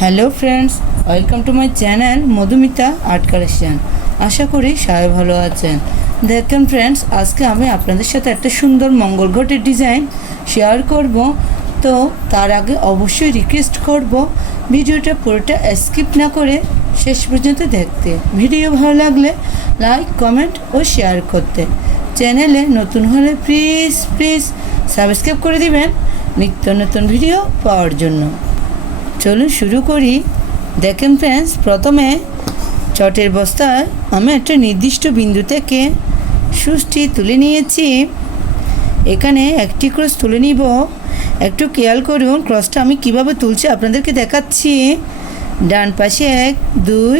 Hello friends, welcome to my channel Madhumita art collection. আশা করি সবাই ভালো আছেন। দেখেন ফ্রেন্ডস, আজকে আমি আপনাদের সাথে একটা সুন্দর মঙ্গল ঘটের ডিজাইন শেয়ার করব। তো তার আগে অবশ্যই রিকোয়েস্ট করব ভিডিওটা পুরোটা স্কিপ না করে শেষ পর্যন্ত দেখতে। ভিডিও ভালো লাগলে লাইক, কমেন্ট ও শেয়ার করতে। চ্যানেলে নতুন হলে প্লিজ সাবস্ক্রাইব করে দিবেন নিত্য নতুন ভিডিও পাওয়ার জন্য। চলুন শুরু করি। দেখেন ফ্রেন্ডস, প্রথমে চটের বস্তায় আমি একটা নির্দিষ্ট বিন্দু থেকে সুচটি তুলে নিয়েছি। এখানে একটি ক্রস তুলে নিব। একটু খেয়াল করুন ক্রসটা আমি কিভাবে তুলছি আপনাদেরকে দেখাচ্ছি। ডান পাশে 1 2,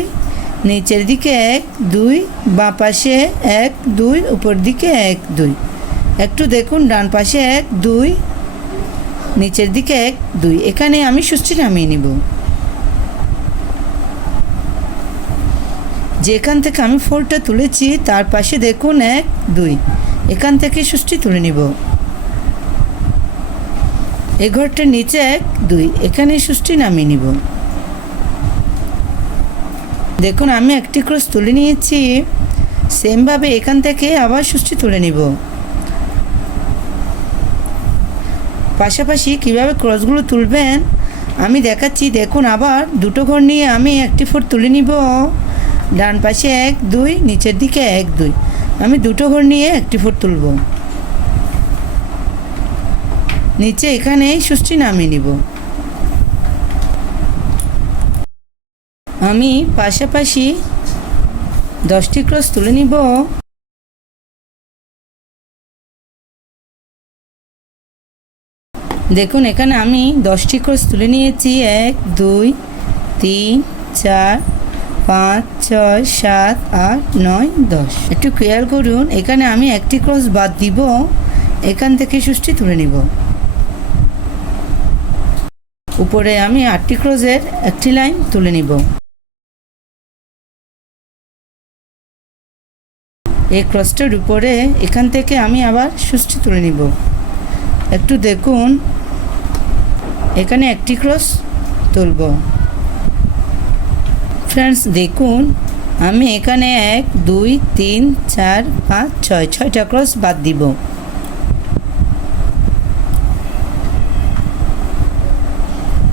নিচের দিকে 1 2, বাঁ পাশে 1 2, উপর দিকে 1 2। একটু দেখুন, ডান পাশে 1 2, নিচের দিকে 1 2। এখানে আমি সুচটি নামিয়ে নিব। যেখান থেকে আমি ফোল্ডটা তুলেছি তার পাশে দেখুন 1 2, এখান থেকে সুচটি তুলে নিব। এই ঘরটার নিচে 1 2, এখানে সুচটি নামিয়ে নিব। দেখুন আমি একটি ক্রস তুলে নিয়েছি। সেমভাবে এখান থেকে আবার সুচটি তুলে নিব। পাশাপাশি কীভাবে ক্রসগুলো তুলবেন আমি দেখাচ্ছি। দেখুন আবার দুটো ঘর নিয়ে আমি একটি ফুট তুলে নিব। ডান পাশে 1 2, নিচের দিকে 1 2। আমি দুটো ঘর নিয়ে একটি ফুট তুলব। নিচে এখানে সুচটি নামিয়ে নিব। আমি পাশাপাশি 10টি ক্রস তুলে নিব। দেখুন এখানে আমি 10টি ক্রস তুলে নিয়েছি। 1 2 3 4 5 6 7 8 9 10। একটু খেয়াল করুন, এখানে আমি একটি ক্রস বাদ দিব। এখান থেকে সুচটি তুলে নিব। উপরে আমি 8টি ক্রসের একটি লাইন তুলে নিব। এই ক্রসটার উপরে এখান থেকে আমি আবার সুচটি তুলে নিব। একটু দেখুন, এখানে একটি ক্রস তুলব। ফ্রেন্ডস দেখুন, আমি এখানে 1 2 3 4 5 6 6টা ক্রস বাদ দিব।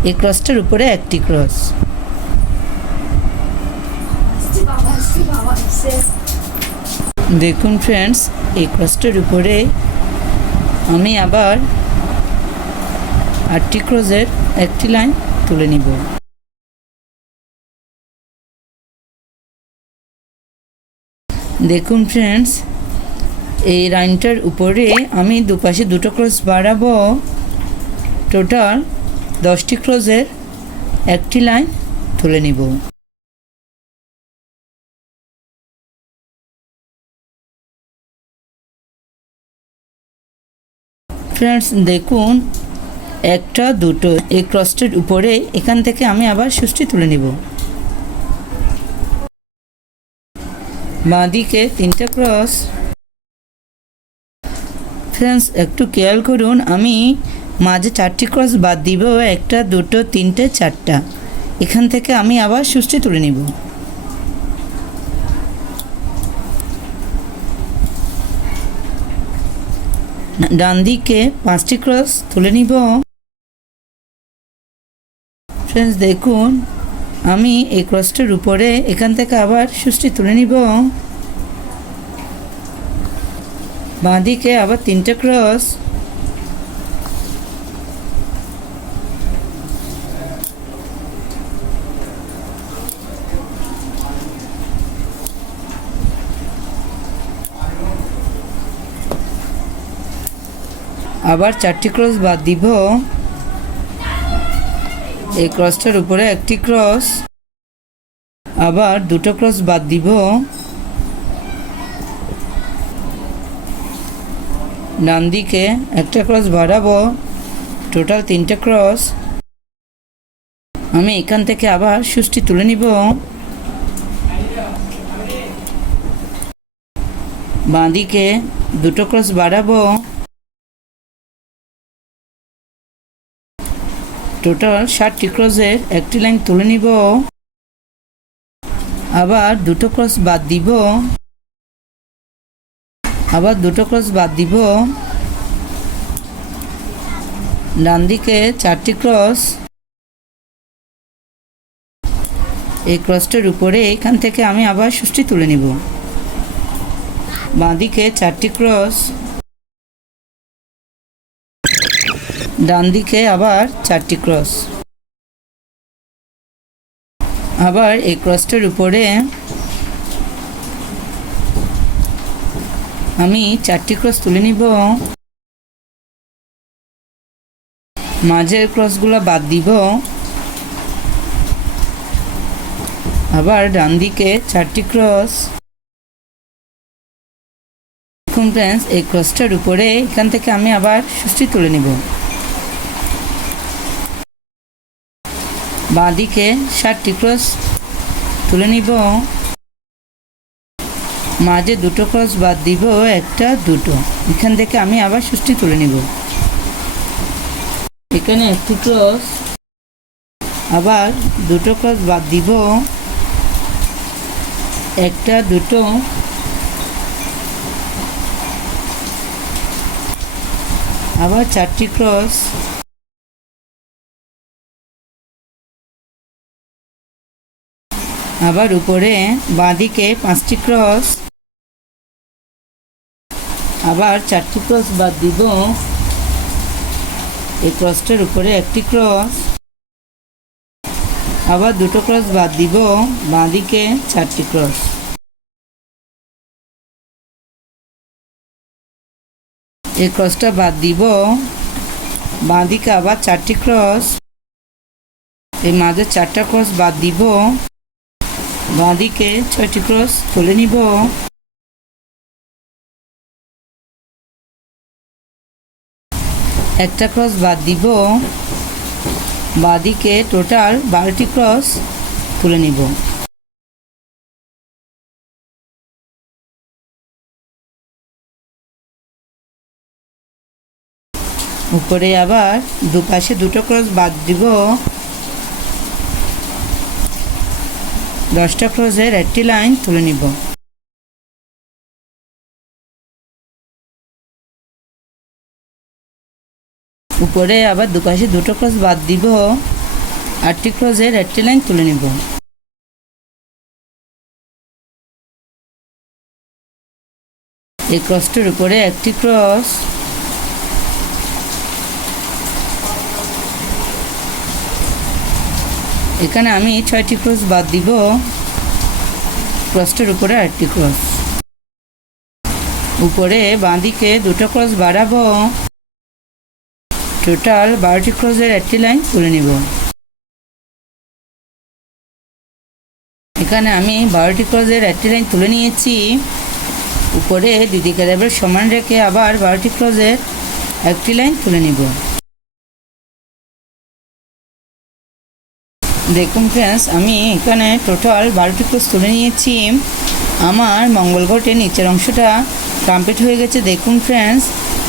এই ক্রসটার উপরে একটি ক্রস। দেখুন ফ্রেন্ডস, এই ক্রসটার উপরে আমি আবার 8টি ক্রসের একটি লাইন তুলে নিব। দেখুন ফ্রেন্ডস, এই লাইনটার উপরে আমি দুপাশে দুটো ক্রস বাড়াবো। টোটাল 10টি ক্রসের একটি লাইন তুলে নিব। ফ্রেন্ডস দেখুন, একটা দুটো এই ক্রসটির উপরে এখান থেকে আমি আবার সুচটি তুলে নিব। বাঁদিকে 3টা ক্রস। ফ্রেন্ডস একটু খেয়াল করুন, আমি মাঝে 4টি ক্রস বাদ দিব। 1 2 3 4টা। এখান থেকে আমি আবার সুচটি তুলে নিব। ডান দিকে 5টি ক্রস তুলে নিব। ফ্রেন্ডস দেখুন, আমি এই ক্রসটার উপরে এখান থেকে আবার সুচটি তুলে নিব। বাঁ দিকে আবার 3টা ক্রস। আবার 4টি ক্রস বাদ দিব। এই ক্রসটার উপরে একটি ক্রস। আবার দুটো ক্রস বাদ দিব। ডান দিকে একটা ক্রস বাড়াবো। টোটাল 3টা ক্রস। আমি এখান থেকে আবার সুচটি তুলে নিব। বাঁ দিকে দুটো ক্রস বাড়াবো। টোটাল 60টি ক্রসের একটি লাইন তুলে নিব, আবার দুটো ক্রস বাদ দিব, আবার দুটো ক্রস বাদ দিব, ডান দিকে 4টি ক্রস, এই ক্রসটার উপরে এখান থেকে আমি আবার সুষ্টি তুলে নিব, বাঁ দিকে 4টি ক্রস, ডান দিকে আবার 4টি ক্রস, আবার এই ক্রসটার উপরে আমি 4টি ক্রস তুলে নিব, মাঝের ক্রসগুলো বাদ দিব, আবার ডান দিকে 4টি ক্রস। দেখুন ফ্রেন্ডস, এই ক্রসটার উপরে এখান থেকে আমি আবার সুষ্টি তুলে নিব, বাঁ দিকে 60টি ক্রস তুলে নিব, মাঝে দুটো ক্রস বাদ দিব, একটা দুটো, এখান থেকে আমি আবার সুষ্টি তুলে নিব, এখানে একটি ক্রস, আবার দুটো ক্রস বাদ দিব, একটা দুটো, আবার 4টি ক্রস, আবার উপরে বাঁ দিকে 5টি ক্রস, আবার 4টি ক্রস বাদ দিব, এই ক্রসটার উপরে একটি ক্রস, আবার দুটো ক্রস বাদ দিব, বাঁ দিকে 4টি ক্রস, এই ক্রসটা বাদ দিব, বাঁ দিকে আবার 4টি ক্রস, এই মাঝে 4টা ক্রস বাদ দিব, বাঁ দিকে 6টি ক্রস তুলে নিব, একটা ক্রস বাদ দিব, বাঁ দিকে টোটাল 12টি ক্রস তুলে নিব, উপরে আবার দুপাশে দুটো ক্রস বাদ দিব, 10টা ক্রসের একটি লাইন তুলে নিব, উপরে আবার দুপাশে দুটো ক্রস বাদ দিব, 8টি ক্রসের একটি লাইন তুলে নিব, এই ক্রসটার উপরে একটি ক্রস, এখানে আমি 6টি ক্রস বাদ দিব, ক্রসটার উপরে আরেকটি ক্রস, উপরে বাঁ দিকে দুটো ক্রস বাড়াবো, টোটাল 12টি ক্রসের একটি লাইন তুলে নিব, এখানে আমি 12টি ক্রসের একটি লাইন তুলে নিয়েছি, উপরে দুদিকে এবার সমান রেখে আবার 12টি ক্রসের একটি লাইন তুলে নিব। দেখুন ফ্রেন্ডস, আমি এখানে টোটাল 12টি ক্রস তুলে নিয়েছি, আমার মঙ্গল ঘটের নিচের অংশটা কমপ্লিট হয়ে গেছে। দেখুন ফ্রেন্ডস,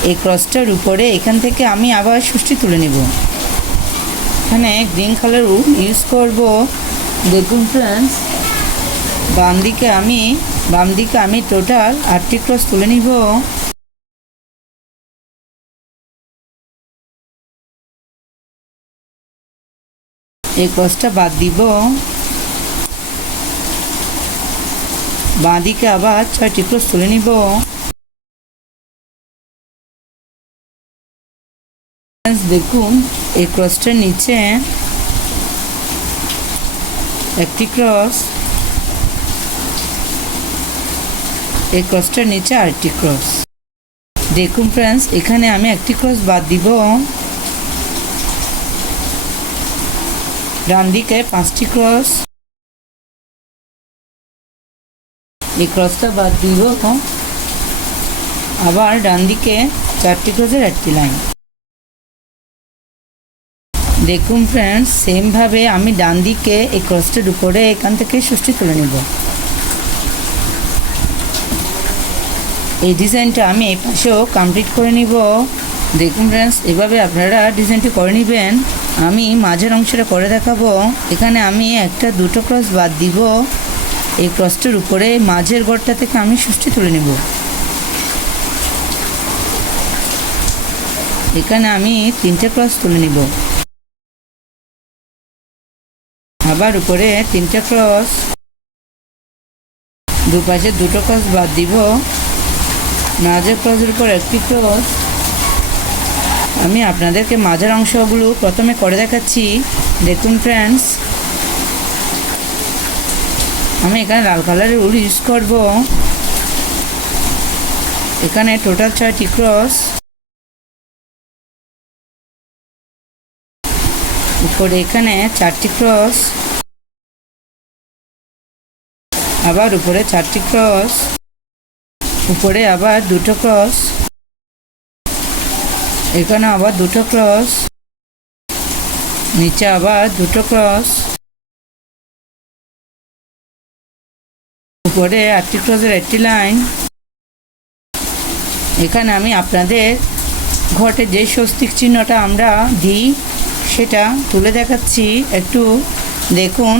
এই ক্রসটার উপরে এখান থেকে আমি আবার সুষ্টি তুলে নেব, এখানে গ্রিন কালার উড ইউজ করব। দেখুন ফ্রেন্ডস, বাম দিকে আমি টোটাল 8টি ক্রস তুলে নিব, এই ক্রসটা বাদ দিব, বাঁ দিকে আবার 6টি ক্রস তুলে নিব, দেখুন এই ক্রসটার নিচে একটি ক্রস, এই ক্রসটার নিচে আরেকটি ক্রস। দেখুন ফ্রেন্ডস, এখানে আমি একটি ক্রস বাদ দিব, ডান দিকে 5টি ক্রস, এই ক্রসটা বাদ দিব, আবার ডান দিকে 4টি ক্রসের একটি লাইন। দেখুন ফ্রেন্ডস, সেম ভাবে আমি ডান দিকে এই ক্রসটার উপরে এখান থেকে সুষ্টি তুলে নেব। এই ডিজাইনটা আমি এই পাশেও কমপ্লিট করে নিব। দেখুন ফ্রেন্ডস, এভাবে আপনারা ডিজাইনটি করে নেবেন। আমি মাঝের অংশটা করে দেখাবো। এখানে আমি একটা দুটো ক্রস বাদ দিব। এই ক্রসটার উপরে মাঝের ঘরটা থেকে আমি সুষ্টি তুলে নেব। এখানে আমি তিনটে ক্রস তুলে নিব। আবার উপরে তিনটে ক্রস, দুপাশে দুটো ক্রস বাদ দিব। মাঝের ক্রসের উপর একটি ক্রস। আমি আপনাদেরকে মাঝের অংশগুলো প্রথমে করে দেখাচ্ছি। দেখুন ফ্রেন্ডস, আমি এখানে লাল কালারের উল ইউজ করব। এখানে টোটাল 6টি ক্রস, উপরে এখানে 4টি ক্রস, আবার উপরে 4টি ক্রস, উপরে আবার দুটো ক্রস, এখানে আবার দুটো ক্রস, নিচে আবার দুটো ক্রস, উপরে 8টি ক্রসের একটি লাইন। এখানে আমি আপনাদের ঘটে যে স্বস্তিক চিহ্নটা আমরা দিই সেটা তুলে দেখাচ্ছি, একটু দেখুন।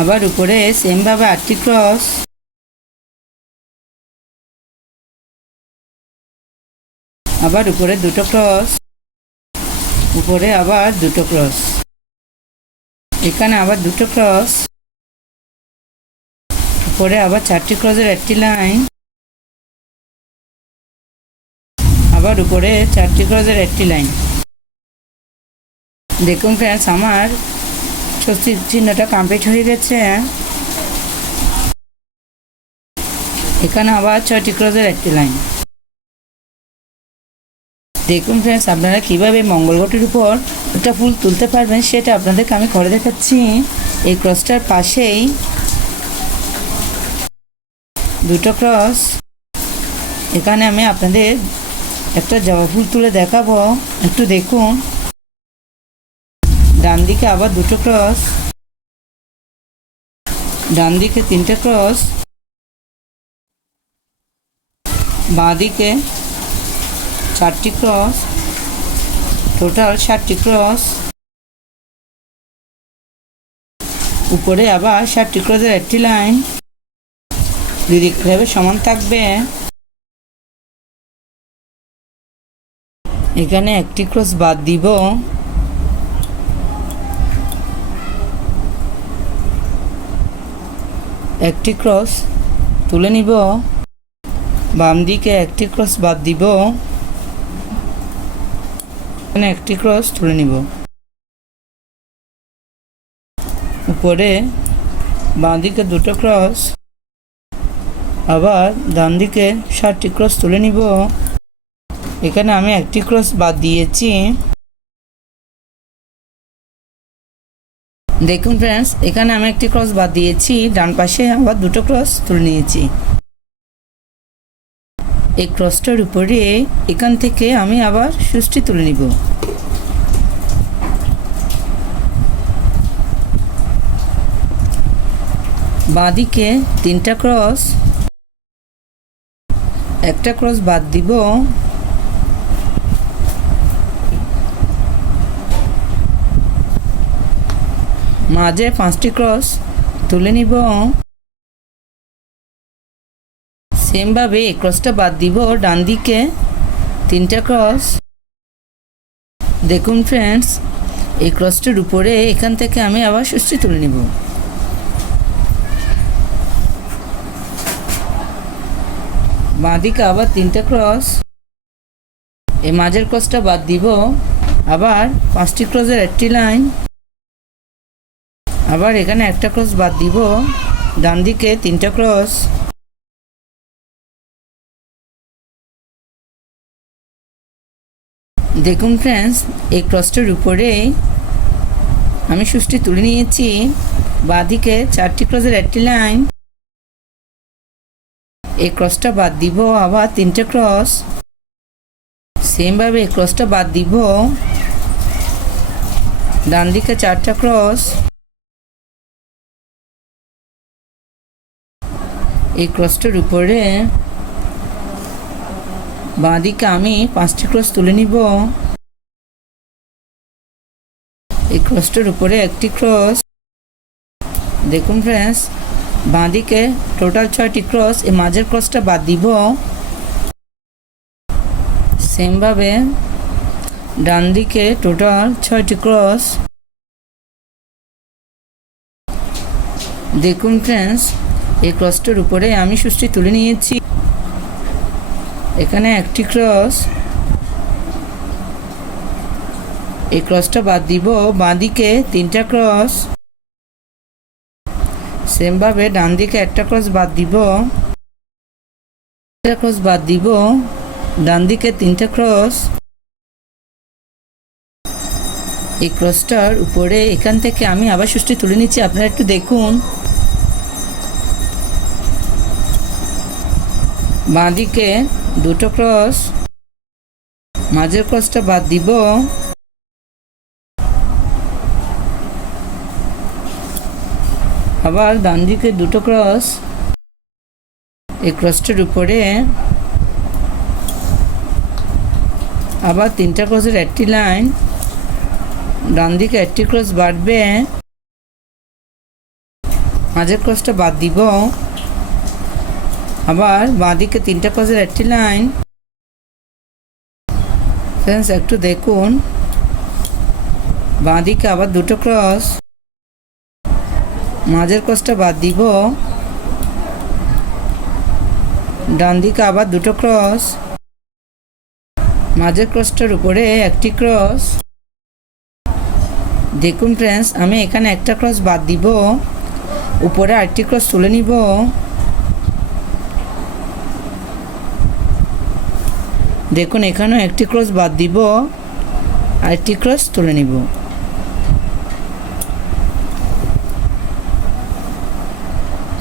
আবার উপরে সেমভাবে 8টি ক্রস, আবার উপরে দুটো ক্রস, উপরে আবার দুটো ক্রস, এখানে আবার দুটো ক্রস, উপরে আবার 4টি ক্রসের একটি লাইন, আবার উপরে 4টি ক্রসের একটি লাইন। দেখুন ফ্রেন্ডস, আমার স্বস্তিক চিহ্নটা কমপ্লিট হয়ে গেছে। এখানে আবার 6টি ক্রসের একটি লাইন। দেখুন ফ্রেন্ডস, আপনারা কীভাবে মঙ্গলঘটের উপর একটা ফুল তুলতে পারবেন সেটা আপনাদেরকে আমি করে দেখাচ্ছি। এই ক্রসটার পাশেই দুটো ক্রস। এখানে আমি আপনাদের একটা জবা ফুল তুলে দেখাবো, একটু দেখুন। ডান দিকে আবার দুটো ক্রস, ডান দিকে 3টে ক্রস, বাঁ দিকে 4টি ক্রস, টোটাল 7টি ক্রস, উপরে আবার 7টি ক্রসের একটি লাইন। দুদিক এভাবে সমান থাকবে। এখানে একটি ক্রস বাদ দিব। একটি ক্রস তুলে নিব। বাম দিকে একটি ক্রস বাদ দিব। এখানে একটি ক্রস তুলে নিব। উপরে বাঁ দিকে দুটো ক্রস, আবার ডান দিকে 7টি ক্রস তুলে নিব। এখানে আমি একটি ক্রস বাদ দিয়েছি। দেখুন ফ্রেন্ডস, এখানে আমি একটি ক্রস বাদ দিয়েছি, ডান পাশে আবার দুটো ক্রস তুলে নিয়েছি। এই ক্রসটার উপরে এখান থেকে আমি আবার সুষ্টি তুলে নিব। বাঁ দিকে 3টা ক্রস, একটা ক্রস বাদ দিব। মাঝে 5টি ক্রস তুলে নিব। সেমভাবে এই ক্রসটা বাদ দিব। ডান দিকে 3টা ক্রস। দেখুন ফ্রেন্ডস, এই ক্রসটার উপরে এখান থেকে আমি আবার সুষ্টি তুলে নিব। বাঁ দিকে আবার 3টা ক্রস, এই মাঝের ক্রসটা বাদ দিব। আবার 5টি ক্রসের একটি লাইন, আবার এখানে একটা ক্রস বাদ দিব। ডান দিকে 3টা ক্রস, দেখুন ফ্রেন্ডস, এই ক্রসটার উপরে আমি সুষ্টি তুলে নিয়েছি। বাঁ দিকে 4টি ক্রসের একটি লাইন, এই ক্রসটা বাদ দিব। আবার 3টে ক্রস, সেমভাবে এই ক্রসটা বাদ দিব। ডান দিকে 4টা ক্রস, এই ক্রসটার উপরে বাঁ দিকে আমি 5টি ক্রস তুলে নিব। এই ক্রসটার উপরে একটি ক্রস। দেখুন ফ্রেন্ডস, বাঁ দিকে টোটাল 6টি ক্রস, এই মাঝের ক্রসটা বাদ দিব। সেমভাবে ডান দিকে টোটাল 6টি ক্রস। দেখুন ফ্রেন্ডস, এই ক্রসটার উপরে আমি সুচটি তুলে নিয়েছি। এখানে একটি ক্রস, এই ক্রসটা বাদ দিব। বাঁ দিকে 3টা ক্রস। সেমভাবে ডান দিকে একটা ক্রস বাদ দিব, একটা ক্রস বাদ দিব। ডান দিকে 3টা ক্রস। এই ক্রসটার উপরে এখান থেকে আমি আবার সুচটি তুলে নিচ্ছি। আপনারা একটু দেখুন, বাঁ দিকে 2টো ক্রস, মাঝের ক্রসটা বাদ দিব। আবার ডান দিকে 2টো ক্রস। এই ক্রসটার উপরে আবার 3টা ক্রসের একটি লাইন। ডান দিকে একটি ক্রস বাড়বে, মাঝের ক্রসটা বাদ দিব। আবার বাঁ দিকে 3টা ক্রসের একটি লাইন। ফ্রেন্ডস একটু দেখুন, বাঁ দিকে আবার 2টো ক্রস, মাঝের ক্রসটা বাদ দিব। ডান দিকে আবার 2টো ক্রস, মাঝের ক্রসটার উপরে একটি ক্রস। দেখুন ফ্রেন্ডস, আমি এখানে একটা ক্রস বাদ দিব, উপরে আরেকটি ক্রস তুলে নিব। দেখুন এখানেও একটি ক্রস বাদ দিব, আরেকটি ক্রস তুলে নিব।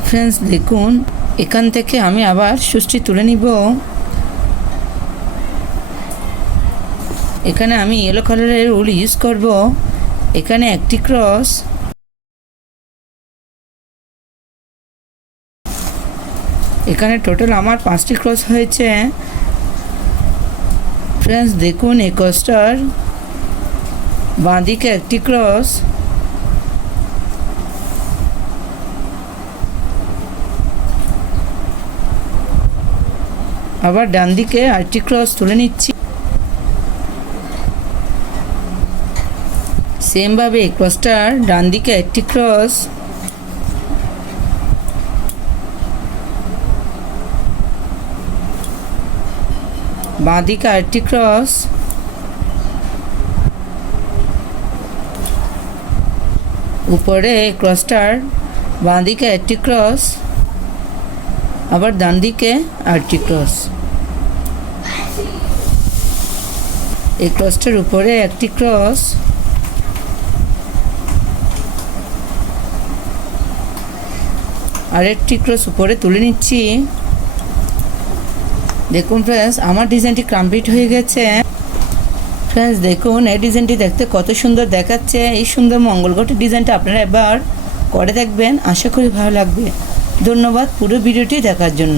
ফ্রেন্ডস দেখুন, এখান থেকে আমি আবার সুচটি তুলে নিব। এখানে আমি ইয়েলো কালারের উল ইউজ করব। এখানে একটি ক্রস, এখানে টোটাল আমার 5টি ক্রস হয়েছে। ফ্রেন্ডস দেখুন, এই ক্রসটার বাঁ দিকে একটি ক্রস, আবার ডান দিকে আরেকটি ক্রস তুলে নিচ্ছি। সেমভাবে এই ক্রসটার ডান দিকে একটি ক্রস, বাঁ দিকে আরেকটি ক্রস, উপরে ক্রসটার বাঁ দিকে একটি ক্রস, আবার ডান দিকে আরেকটি ক্রস। এই ক্রসটার উপরে একটি ক্রস, আরেকটি ক্রস উপরে তুলে নিচ্ছি। দেখুন ফ্রেন্ডস, আমার ডিজাইনটি কমপ্লিট হয়ে গেছে। ফ্রেন্ডস দেখুন, এই ডিজাইনটি দেখতে কত সুন্দর দেখাচ্ছে। এই সুন্দর মঙ্গলঘটের ডিজাইনটা আপনারা এবার করে দেখবেন, আশা করি ভালো লাগবে। ধন্যবাদ পুরো ভিডিওটি দেখার জন্য।